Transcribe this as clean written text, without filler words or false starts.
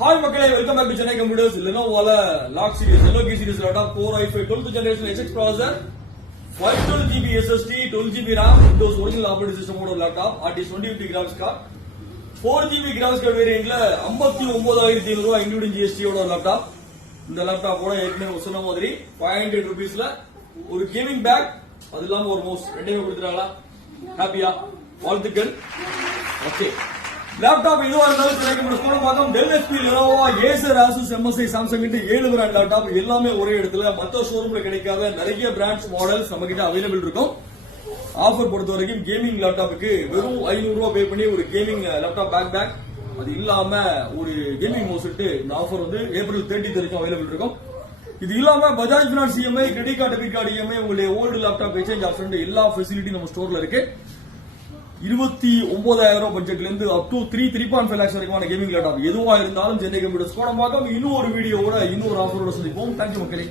Hi மக்களே, welcome back to Chennai Computers. Lenovo Lock series, Lenovo key series laptop, Core i5 12th generation HX processor, 512GB SSD, 12GB RAM, Windows original operating system ஓட laptop, RTX 2050 graphics card, 4GB graphics card variantல 59700 ரூபாய் including GST ஓட laptop. இந்த laptop ஓட ஏற்கனவே சொன்ன மாதிரி 500 rupeesல ஒரு gaming back, அது இல்லாம ஒரு மவுஸ் ரெண்டையும் கொடுத்துறாங்களா? ஹாப்பியா? வாழ்த்துக்கள். ஓகே. லேப்டாப் இதுவா இருந்தாலும் பார்க்கலாம். Dell HP, Lenovo, Acer, Asus, MSI, Samsung 7 brand laptop எல்லாமே ஒரே இடத்துல மற்ற ஷோரூம்ல கிடைக்காத நிறைய பிராண்ட்ஸ் மாடல்ஸ் நம்ம கிட்ட அவைலபிள் இருக்கும். ஆஃபர் பொறுத்த வரைக்கும் கேமிங் லேப்டாப்புக்கு வெறும் 500 ரூபாய் பே பண்ணி ஒரு கேமிங் லேப்டாப் பேக் அது இல்லாம ஒரு கேமிங் மவுஸ் இந்த ஆஃபர் வந்து April 30 வரைக்கும் அவைலபிள் இருக்கும். இது இல்லாம Bajaj finance EMI, credit card, debit card EMI, உங்களுடைய ஓல்டு லேப்டாப் எக்ஸ்சேஞ்ச் ஆப்ஷன் எல்லா ஃபெசிலிட்டி நம்ம ஸ்டோர்ல இருக்கு. 29,000 பட்ஜெட்ல இருந்து அப் டு 3.5 lakhs வரைக்குமான கேமிங் லேப்டாப் எதுவா இருந்தாலும் சென்னை கம்ப்யூட்டர்ஸ் கோடம்பாக்கம் இன்னொரு வீடியோவோட இன்னொரு ஆஃபரோட சந்திப்போம். தேங்க்யூ மக்களே.